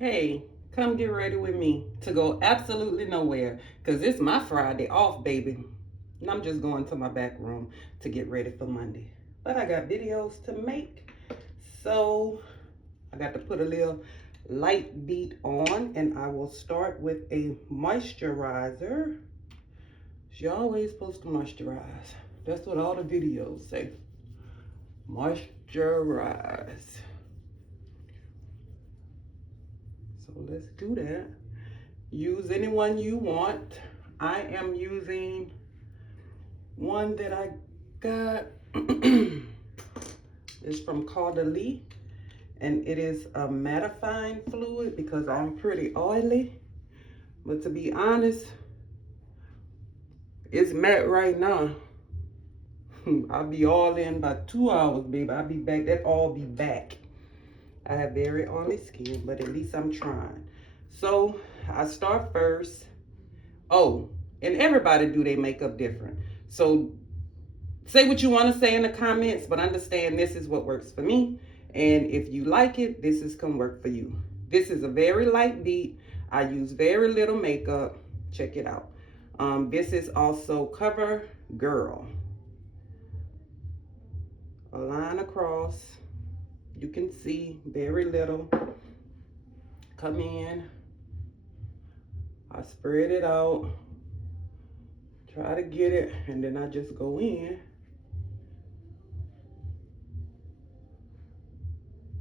Hey, come get ready with me to go absolutely nowhere because it's my Friday off, baby. And I'm just going to my back room to get ready for Monday. But I got videos to make, so I got to put a little light beat on, and I will start with a moisturizer. She always supposed to moisturize. That's what all the videos say. Moisturize. So let's do that. Use any one you want. I am using one that I got. It's from ABSOLUTElY, and it is a mattifying fluid because I'm pretty oily. But to be honest, it's matte right now. I'll be all in about 2 hours, baby. I'll be back. That all be back. I have very oily skin, but at least I'm trying. So I start first. Oh, and everybody do their makeup different. So say what you want to say in the comments, but understand this is what works for me. And if you like it, this is gonna work for you. This is a very light beat. I use very little makeup. Check it out. This is also Cover Girl. A line across. You can see very little. Come in. I spread it out. Try to get it, and then I just go in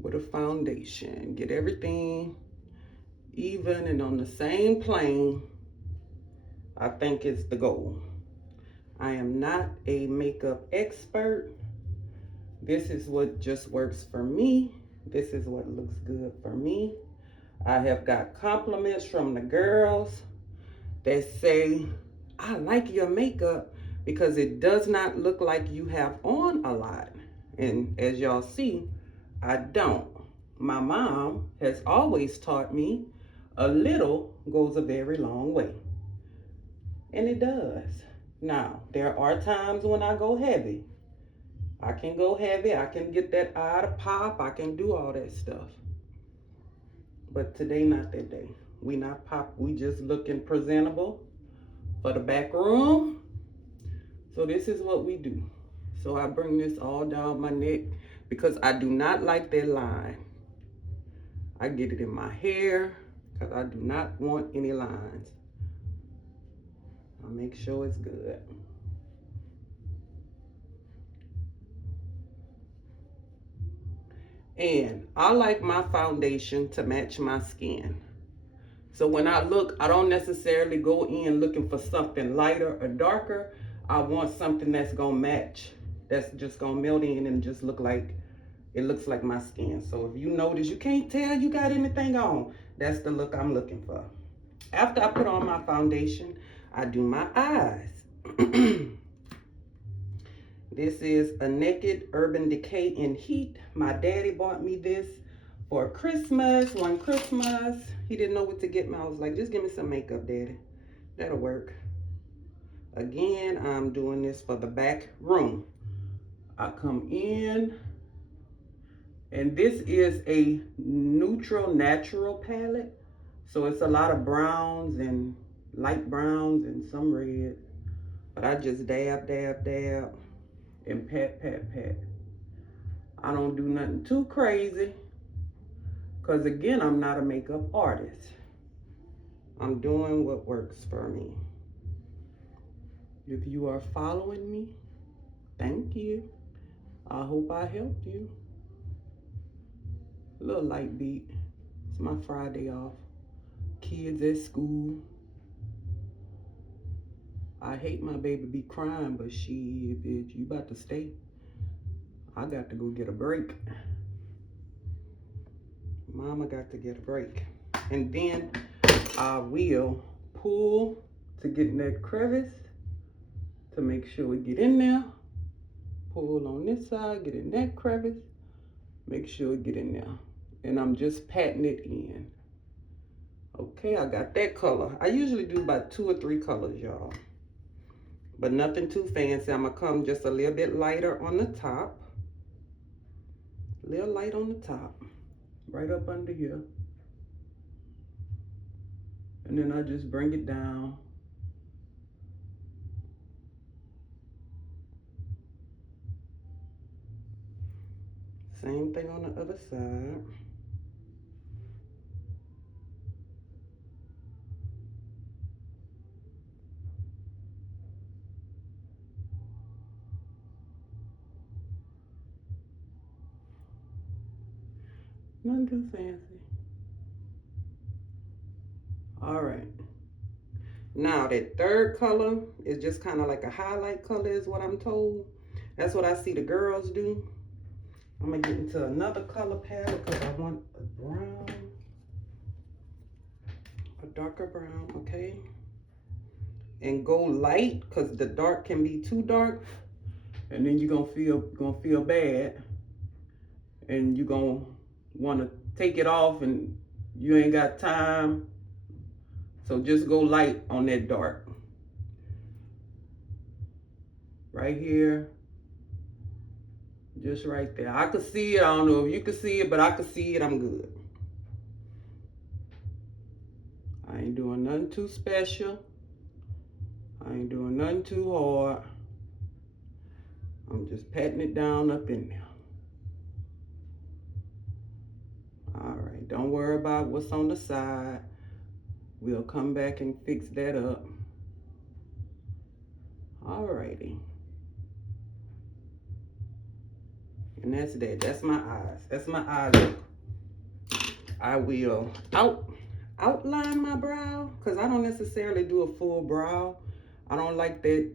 with a foundation. Get everything even and on the same plane. I think it's the goal. I am not a makeup expert. This is what just works for me. This is what looks good for me. I have got compliments from the girls that say, I like your makeup because it does not look like you have on a lot. And as y'all see, I don't. My mom has always taught me a little goes a very long way. And it does. Now, there are times when I go heavy. I can go heavy. I can get that eye to pop. I can do all that stuff. But today, not that day. We not pop. We just looking presentable for the back room. So this is what we do. So I bring this all down my neck because I do not like that line. I get it in my hair because I do not want any lines. I'll make sure it's good. And I like my foundation to match my skin. So when I look, I don't necessarily go in looking for something lighter or darker. I want something that's gonna match, that's just gonna melt in and just look like, it looks like my skin. So if you notice, you can't tell you got anything on, that's the look I'm looking for. After I put on my foundation, I do my eyes. This is a Naked Urban Decay in Heat. My daddy bought me this for Christmas. One Christmas, he didn't know what to get me. I was like, just give me some makeup, daddy. That'll work. Again, I'm doing this for the back room. I come in, and this is a neutral natural palette. So it's a lot of browns and light browns and some red. But I just dab, dab, dab, and pat, pat, pat. I don't do nothing too crazy because again, I'm not a makeup artist. I'm doing what works for me. If you are following me, thank you. I hope I helped you. A little light beat. It's my Friday off. Kids at school. I hate my baby be crying, but she, bitch, you about to stay. I got to go get a break. Mama got to get a break. And then I will pull to get in that crevice to make sure we get in there. Pull on this side, get in that crevice, make sure we get in there. And I'm just patting it in. Okay, I got that color. I usually do about 2 or 3 colors, y'all. But nothing too fancy. I'm gonna come just a little bit lighter on the top. A little light on the top. Right up under here. And then I just bring it down. Same thing on the other side. Nothing too fancy. All right. Now that third color is just kind of like a highlight color is what I'm told. That's what I see the girls do. I'm gonna get into another color palette because I want a brown, a darker brown, okay? And go light because the dark can be too dark, and then you're gonna feel bad, and you're gonna want to take it off, and you ain't got time. So just go light on that dark. Right here. Just right there. I could see it. I don't know if you could see it, but I could see it. I'm good. I ain't doing nothing too special. I ain't doing nothing too hard. I'm just patting it down up in there. All right. Don't worry about what's on the side. We'll come back and fix that up. All righty. And that's that. That's my eyes. That's my eye look. I will outline my brow because I don't necessarily do a full brow. I don't like that.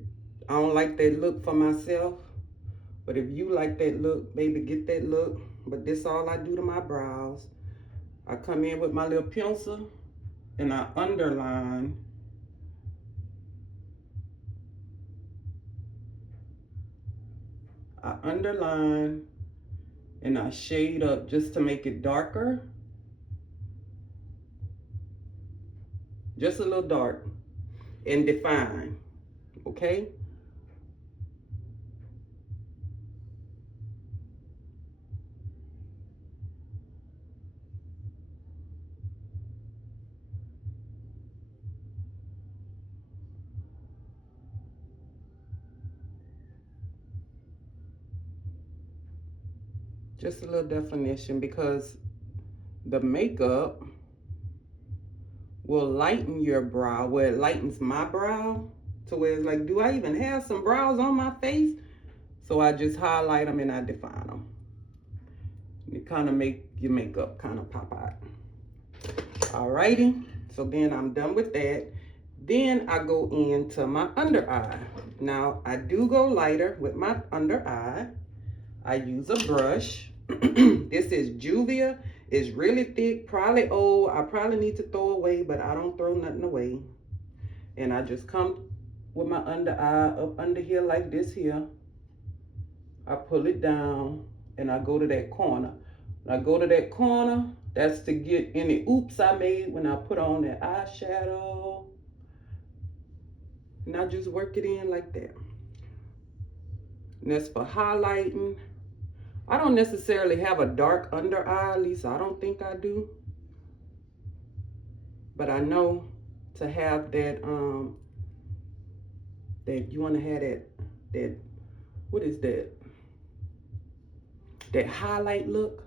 I don't like that look for myself. But if you like that look, baby, get that look. But this all I do to my brows. I come in with my little pencil and I underline. I underline and I shade up just to make it darker. Just a little dark and define, okay? Just a little definition because the makeup will lighten your brow, where it lightens my brow to where it's like, do I even have some brows on my face? So I just highlight them and I define them. It kind of make your makeup kind of pop out. Alrighty, so then I'm done with that. Then I go into my under eye. Now I do go lighter with my under eye. I use a brush. This is Juvia. It's really thick, probably old. I probably need to throw away, but I don't throw nothing away. And I just come with my under eye up under here like this here. I pull it down and I go to that corner. When I go to that corner, that's to get any oops I made when I put on that eyeshadow. And I just work it in like that. And that's for highlighting. I don't necessarily have a dark under eye, at least I don't think I do. But I know to have that, that you want to have that, what is that? That highlight look.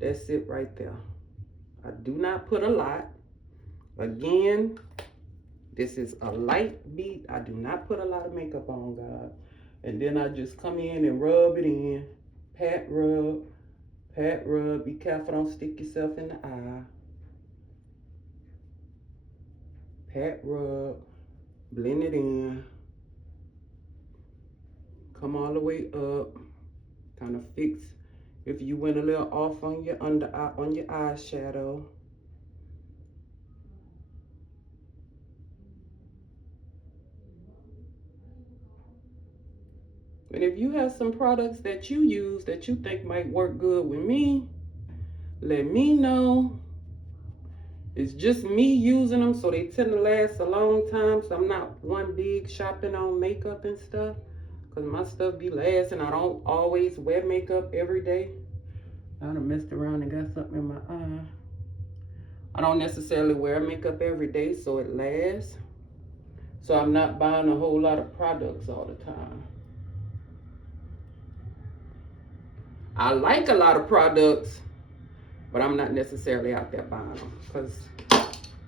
That's it right there. I do not put a lot. Again, this is a light beat. I do not put a lot of makeup on, guys. And then I just come in and rub it in. Pat, rub. Pat, rub. Be careful, don't stick yourself in the eye. Pat, rub. Blend it in. Come all the way up. Kind of fix if you went a little off on your under eye, on your eyeshadow. And if you have some products that you use that you think might work good with me, let me know. It's just me using them, so they tend to last a long time. So I'm not one big shopping on makeup and stuff, because my stuff be lasting. I don't always wear makeup every day. I done messed around and got something in my eye. I don't necessarily wear makeup every day, so it lasts. So I'm not buying a whole lot of products all the time. I like a lot of products, but I'm not necessarily out there buying them. Because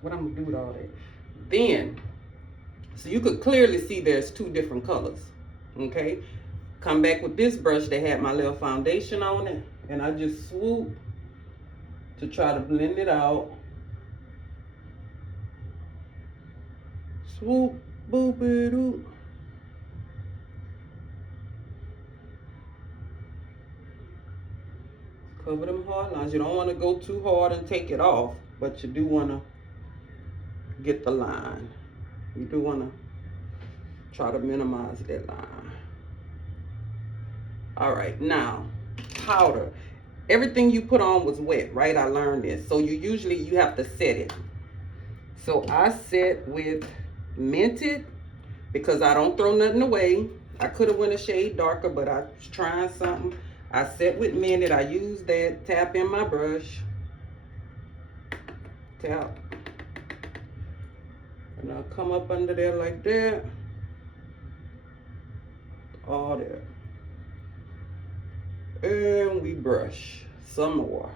what I'm gonna do with all that? Then, so you could clearly see there's two different colors. Okay? Come back with this brush that had my little foundation on it, and I just swoop to try to blend it out. Swoop, boop it oop. Cover them hard lines. You don't want to go too hard and take it off, but you do want to get the line. You do want to try to minimize that line. All right, now powder. Everything you put on was wet, right? I learned this. So you have to set it. So I set with Mented because I don't throw nothing away. I could have went a shade darker, but I was trying something. I set with Mented. I use that. Tap in my brush. Tap. And I'll come up under there like that. All there. And we brush some more.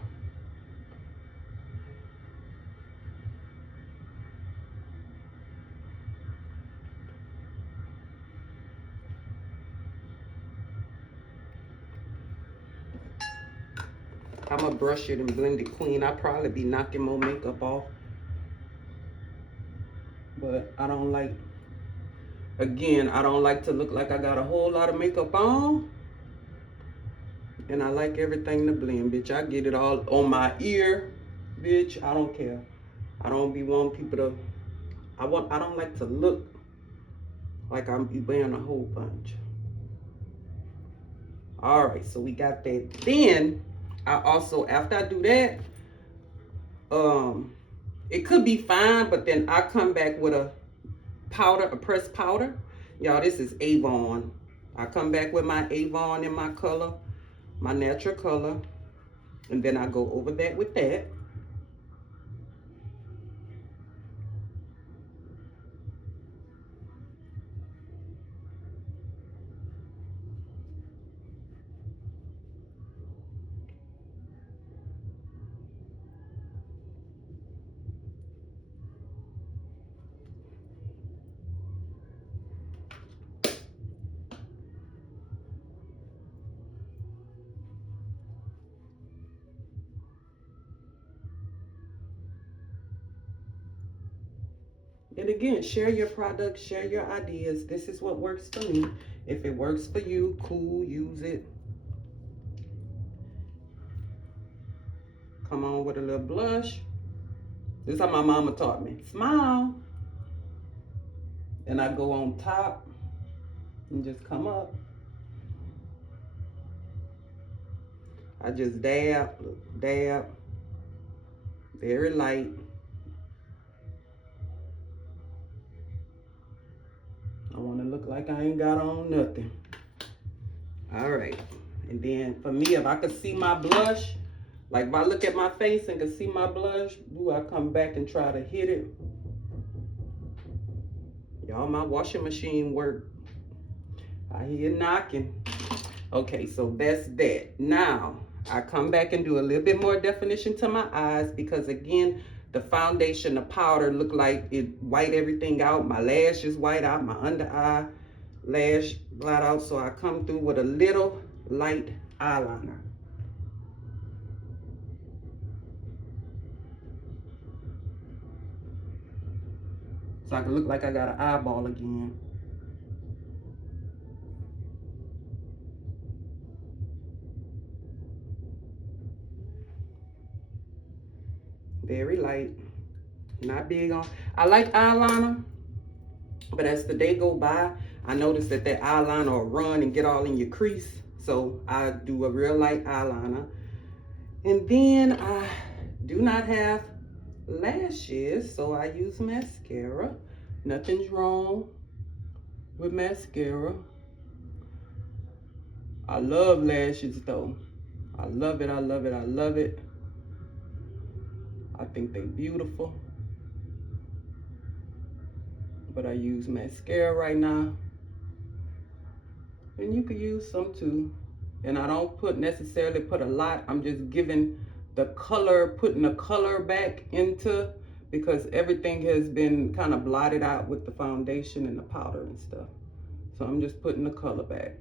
I'm gonna brush it and blend it clean. I'll probably be knocking more makeup off. But I don't like, again, I don't like to look like I got a whole lot of makeup on. And I like everything to blend, bitch. I get it all on my ear, bitch. I don't care. I don't be wanting people to, I don't like to look like I'm wearing a whole bunch. All right, so we got that. Then I also, after I do that, it could be fine, but then I come back with a powder, a pressed powder. Y'all, this is Avon. I come back with my Avon in my color, my natural color, and then I go over that with that. And again, share your products, share your ideas. This is what works for me. If it works for you, cool, use it. Come on with a little blush. This is how my mama taught me. Smile. And I go on top and just come up. I just dab, dab, very light. I want to look like I ain't got on nothing. All right. And then for me, if I could see my blush, like if I look at my face and can see my blush, ooh, I come back and try to hit it. Y'all, my washing machine work. I hear knocking. Okay, so that's that. Now, I come back and do a little bit more definition to my eyes because again, the foundation, the powder look like it white everything out. My lash is white out, my under eye lash blot out. So I come through with a little light eyeliner. So I can look like I got an eyeball again. Very light, not big on. I like eyeliner, but as the day go by, I notice that eyeliner will run and get all in your crease. So I do a real light eyeliner. And then I do not have lashes, so I use mascara. Nothing's wrong with mascara. I love lashes though. I love it, I love it, I love it. I think they beautiful. But I use mascara right now. And you could use some too. And I don't necessarily put a lot. I'm just giving the color, putting the color back into, because everything has been kind of blotted out with the foundation and the powder and stuff. So I'm just putting the color back.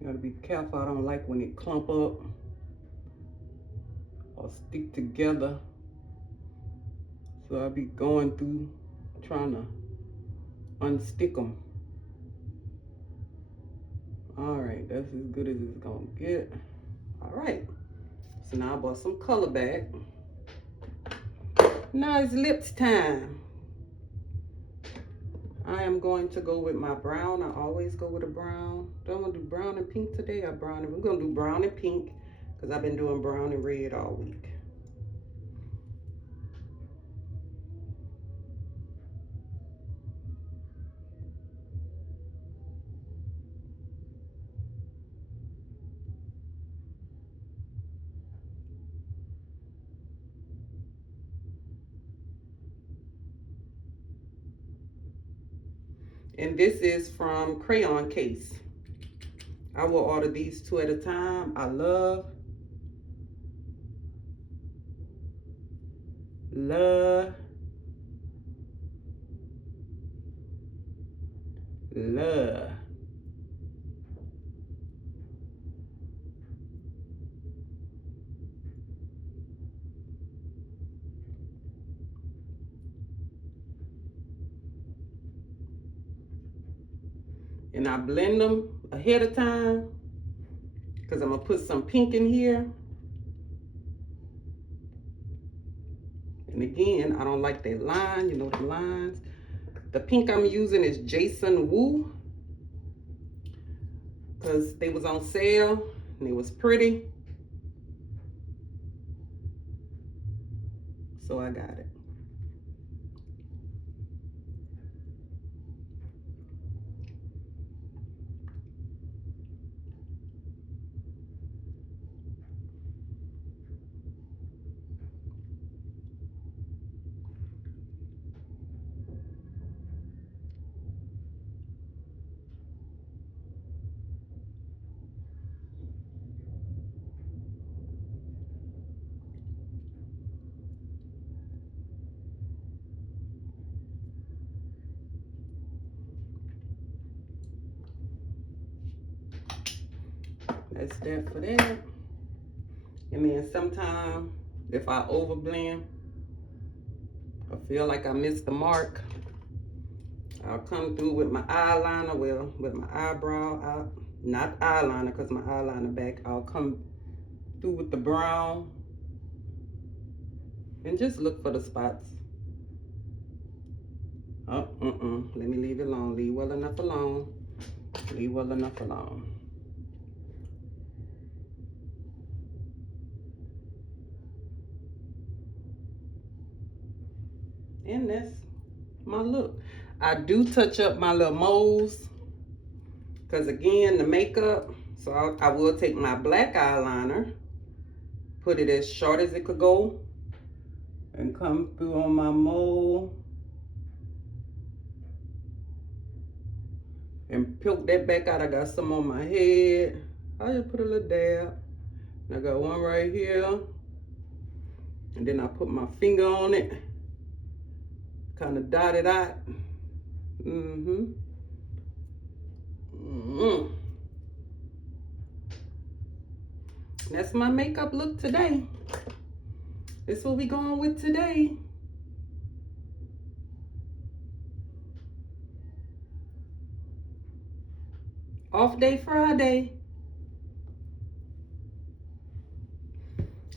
You gotta be careful. I don't like when it clump up or stick together. So I'll be going through trying to unstick them. All right, that's as good as it's gonna get. All right, so now I brought some color back. Now it's lips time. I am going to go with my brown. I always go with a brown. Do I want to do brown and pink today or brown? We're gonna do brown and pink because I've been doing brown and red all week. And this is from Crayon Case. I will order these 2 at a time. I love and I blend them ahead of time because I'm gonna put some pink in here. And again, I don't like that line, you know, the lines. The pink I'm using is Jason Woo because they was on sale and it was pretty. So I got it. That's that for that. And then sometimes if I over blend, I feel like I missed the mark, I'll come through with my eyeliner, well, with my eyebrow out, not eyeliner because my eyeliner back. I'll come through with the brown and just look for the spots. Oh, let me leave it alone. Leave well enough alone. Leave well enough alone. And that's my look. I do touch up my little moles because again, the makeup. So I will take my black eyeliner, put it as short as it could go, and come through on my mole and poke that back out. I got some on my head. I just put a little dab. And I got one right here. And then I put my finger on it. Kind of dot it out. That's my makeup look today. That's what we going with today. Off day Friday.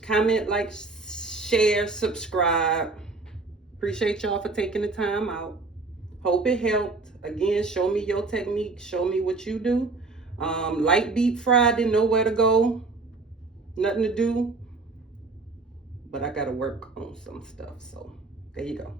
Comment, like, share, subscribe. Appreciate y'all for taking the time out. Hope it helped. Again, show me your technique. Show me what you do. Light Beat Friday, nowhere to go. Nothing to do. But I got to work on some stuff. So there you go.